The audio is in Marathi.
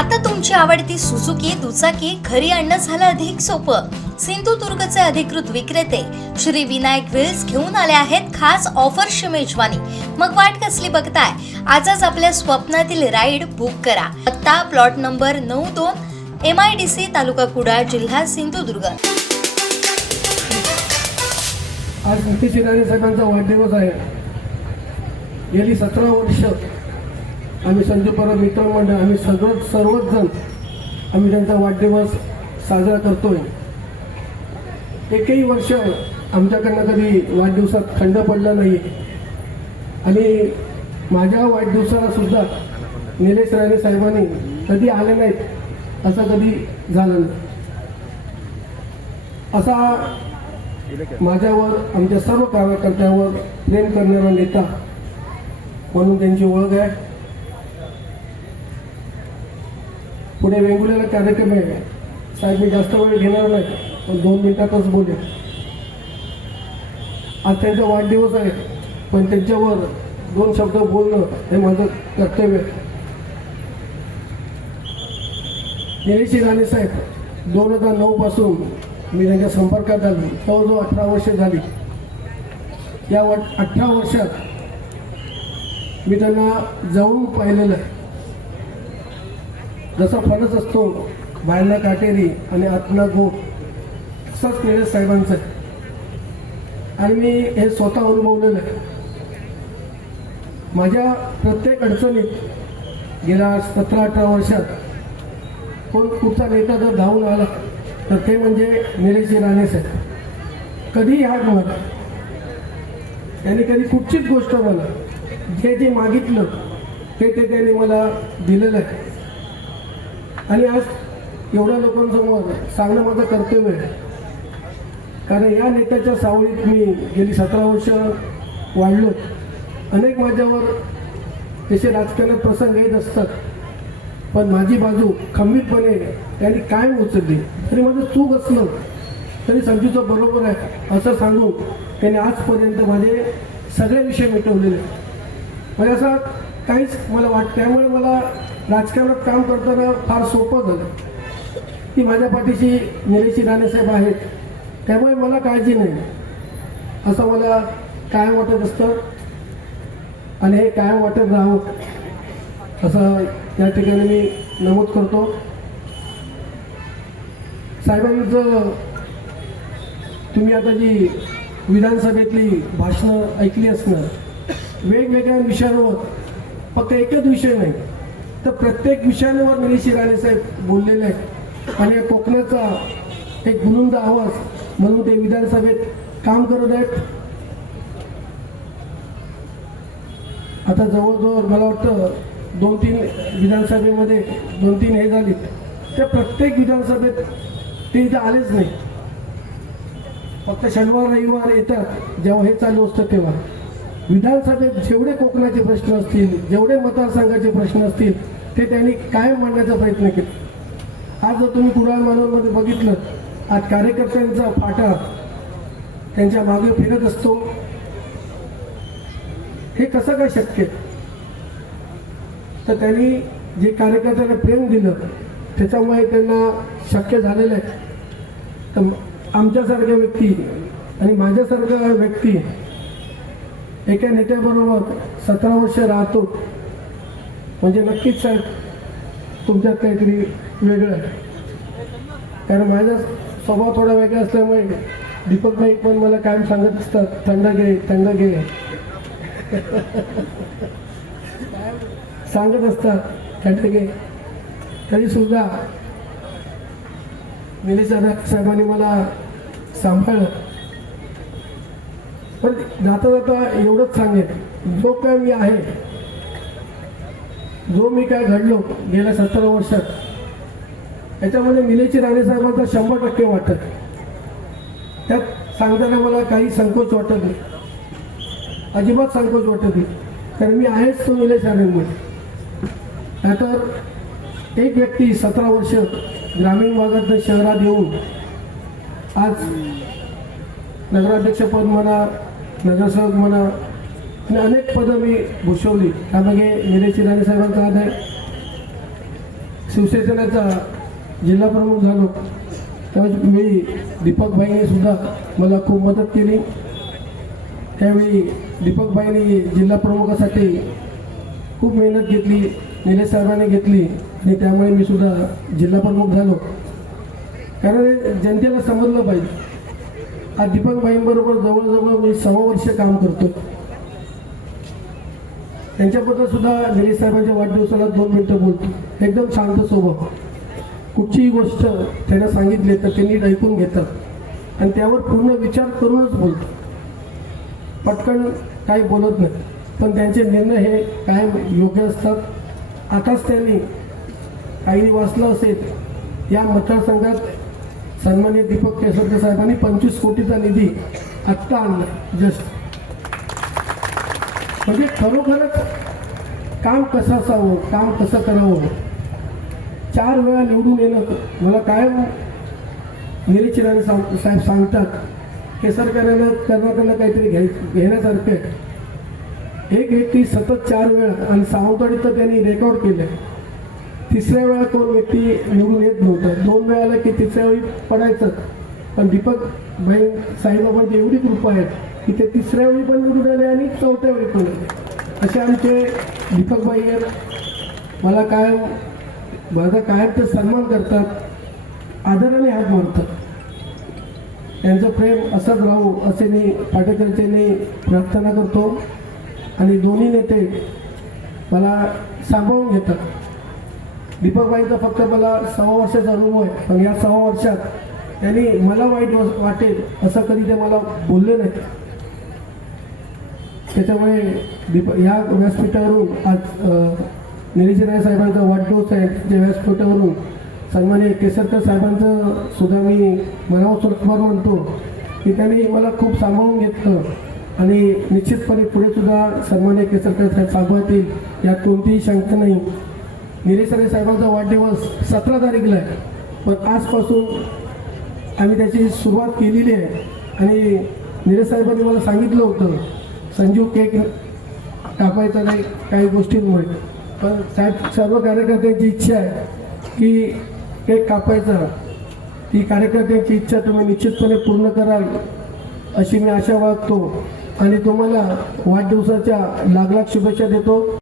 आता तुमची आवडती सुझुकी दुचाकी घरी आणणं झालं अधिक सोपं. सिंधुदुर्गचे अधिकृत विक्रेते श्री विनायक व्हील्स घेऊन आले आहेत खास ऑफरची मेजवानी. मग वाट कसली बघताय? आजच आपल्या स्वप्नातील राईड बुक करा. पत्ता प्लॉट नंबर 92 MIDC तालुका कुडाळ जिल्हा सिंधुदुर्ग. आज नितीश राणे साहेबांचा वाढदिवस आहे. गेली 17 वर्ष आम्ही संजू परब मित्रमंडळ आम्ही सर्वच जण आम्ही त्यांचा वाढदिवस साजरा करतोय. एकही वर्ष आमच्याकडनं कधी वाढदिवसात खंड पडला नाही आणि माझ्या वाढदिवसाला सुद्धा निलेश राणे साहेबांनी कधी आले नाहीत असं कधी झालं नाही. असा माझ्यावर आमच्या सर्व कार्यकर्त्यावर प्रेम करणारा नेता म्हणून त्यांची ओळख आहे. पुढे वेंगुर्ल्याला कार्यक्रम आहे. साहेब मी जास्त वेळ घेणार नाही पण 2 मिनिटातच बोलेन. आज त्यांचा वाढदिवस आहे पण त्यांच्यावर 2 शब्द बोलणं हे माझं कर्तव्य आहे. निलेश राणे साहेब 2009 पासून मी त्यांच्या संपर्कात आलो. जवळजवळ 18 वर्ष झाली. या 18 वर्षात मी त्यांना जाऊन पाहिलेलं आहे. जसा फणस असतो बाहेरला काटेरी आणि आतला गोप तसाच निलेश साहेबांचं आहे आणि मी हे स्वतः अनुभवलेलं आहे. माझ्या प्रत्येक अडचणीत गेल्या 17-18 वर्षात कोण कुठचा नेता जर धावून आला तर ते म्हणजे निलेश राणे साहेब. कधीही हात मला त्यांनी कधी कुठचीच गोष्ट मला जे मागितलं ते त्यांनी मला दिलेलं आहे आणि आज एवढ्या लोकांसमोर सांगणं माझं कर्तव्य आहे. कारण या नेत्याच्या सावळीत मी गेली 17 वर्ष वाढलो. अनेक माझ्यावर तसे राजकारणात प्रसंग येत असतात पण माझी बाजू खंबीरपणे त्यांनी कायम उचलली. तरी माझं चूक असलं तरी संजूचं बरोबर आहे असं सांगून त्यांनी आजपर्यंत माझे सगळे विषय मिटवलेले. म्हणजे असं काहीच मला वाटतं. त्यामुळे मला राजकारणात काम करताना फार सोपं झालं की माझ्या पाठीशी निलेश राणे साहेब आहेत. त्यामुळे मला काळजी नाही असं मला कायम वाटत असतं आणि हे कायम वाटत राहावं असं या ठिकाणी मी नमूद करतो. साहेबांचं तुम्ही आता जी विधानसभेतली भाषणं ऐकली असणार वेगवेगळ्या विषयांवर, फक्त एकच विषय नाही तर प्रत्येक विषयांवर निलेश राणे साहेब बोललेले आहेत आणि कोकणाचा एक बुलंद आवाज म्हणून ते विधानसभेत काम करत आहेत. आता जवळजवळ मला वाटतं 2-3 विधानसभेमध्ये 2-3 हे झाली. त्या प्रत्येक विधानसभेत ते इथं आलेच नाही. फक्त शनिवार रविवार येतात जेव्हा हे चालू असतं तेव्हा. विधानसभेत जेवढे कोकणाचे प्रश्न असतील, जेवढे मतदारसंघाचे प्रश्न असतील ते त्यांनी कायम मांडण्याचा प्रयत्न केला. आज जर तुम्ही कुडाळ मानवमध्ये बघितलं आज कार्यकर्त्यांचा फाटा त्यांच्या मागे फिरत असतो. हे कसं काय शक्य? तर त्यांनी जे कार्यकर्त्यांना प्रेम दिलं त्याच्यामुळे त्यांना शक्य झालेलं आहे. तर आमच्यासारख्या व्यक्ती आणि माझ्यासारखा व्यक्ती एका नेत्याबरोबर 17 वर्ष राहतो म्हणजे नक्कीच साहेब तुमच्यात काहीतरी वेगळं आहे. कारण माझा स्वभाव थोडा वेगळा असल्यामुळे दीपक भाई पण मला कायम सांगत असतात थंड घे थंड घे सांगत असतात थंड घे. तरीसुद्धा निलेश साहेबांनी मला सांभाळलं. पण जाता जाता एवढंच सांगेन जो काय मी आहे, जो मी काय घडलो गेल्या 17 वर्षात याच्यामध्ये निलेश राणे साहेबांचा 100% वाटत. त्यात सांगताना मला काही संकोच वाटत नाही, अजिबात संकोच वाटत नाही. कारण मी आहेच तो निलेश राणेंमध्ये. नाहीतर एक व्यक्ती 17 वर्ष ग्रामीण भागात शहरात येऊन आज नगराध्यक्षपद म्हणा, नगरसेवक म्हणा आणि अनेक पदं मी भूषवली. त्यामागे निलेश राणे साहेबांचा हात आहे. शिवसेनेचा जिल्हा प्रमुख झालो त्यावेळी दीपकभाईंनी सुद्धा मला खूप मदत केली. त्यावेळी दीपकभाईंनी जिल्हा प्रमुखासाठी खूप मेहनत घेतली, निलेश साहेबांनी घेतली आणि त्यामुळे मी सुद्धा जिल्हा प्रमुख झालो. कारण जनतेला समजलं पाहिजे. आज दीपकभाईंबरोबर जवळजवळ मी 6 वर्ष काम करतो. त्यांच्याबद्दल सुद्धा निलेश साहेबांच्या वाढदिवसाला 2 मिनिटं बोलतो. एकदम शांत स्वभाव. कुठचीही गोष्ट त्यांना सांगितली तर त्यांनी ऐकून घेतात आणि त्यावर पूर्ण विचार करूनच बोलतो. पटकन काही बोलत नाही, पण त्यांचे निर्णय हे कायम योग्य असतात. आताच त्यांनी काही वाचलं असेल, या मतदारसंघात सन्माननीय दीपक केसरकर साहेबांनी 25 कोटीचा निधी आत्ता आणला जस्ट. म्हणजे खरोखरच काम कसं असावं, काम कसं करावं. 4 वेळा निवडून येणं मला कायम निलेश राणे साहेब सांगतात, केसरकरांना कर्नाटकला काहीतरी घेण्यासारखं आहे. एक व्यक्ती सतत 4 वेळा आणि सावंतवाडीत तर त्यांनी रेकॉर्ड केलं. 3ऱ्या वेळा कोण व्यक्ती निवडून येत नव्हतं. 2 वेळाला की 3ऱ्या वेळी पडायचं. पण दीपक भाई साईबाबांची एवढी कृपा आहे की ते 3ऱ्या वेळी पण निवडून आले आणि 4थ्या वेळी पण आले. असे आमचे दीपकभाई आहेत. मला कायम ते सन्मान करतात, आदराने हात मारतात. त्यांचं प्रेम असंच राहू असे मी पाटेकरचेने प्रार्थना करतो. आणि दोन्ही नेते मला सांभाळून घेतात. दीपकभाईंचा फक्त मला 6 वर्षाचा अनुभव आहे, पण या 6 वर्षात त्यांनी मला वाईट वाटेल असं कधी ते मला बोलले नाही. त्याच्यामुळे या व्यासपीठावरून आज निलेश राणे साहेबांचा वाढदिवस आहे. त्या व्यासपीठावरून सन्माननीय केसरकर साहेबांचं सुद्धा मी मनापासून म्हणतो की त्यांनी मला खूप सांभाळून घेतलं आणि निश्चितपणे पुढे सुद्धा सन्माननीय केसरकर साहेब सांभाळतील यात कोणतीही शंका नाही. निलेश राणे साहेबांचा वाढदिवस 17 तारीखला आहे, पण आजपासून आम्ही त्याची सुरुवात केलेली आहे. आणि निलेश साहेबांनी मला सांगितलं होतं संजीव केक कापायचा नाही काही गोष्टींमुळे, पण साहेब सर्व कार्यकर्त्यांची इच्छा आहे की केक कापायचा. ती कार्यकर्त्यांची इच्छा तुम्ही निश्चितपणे पूर्ण कराल अशी मी आशा बाळगतो आणि तुम्हाला वाढदिवसाच्या लाख शुभेच्छा देतो.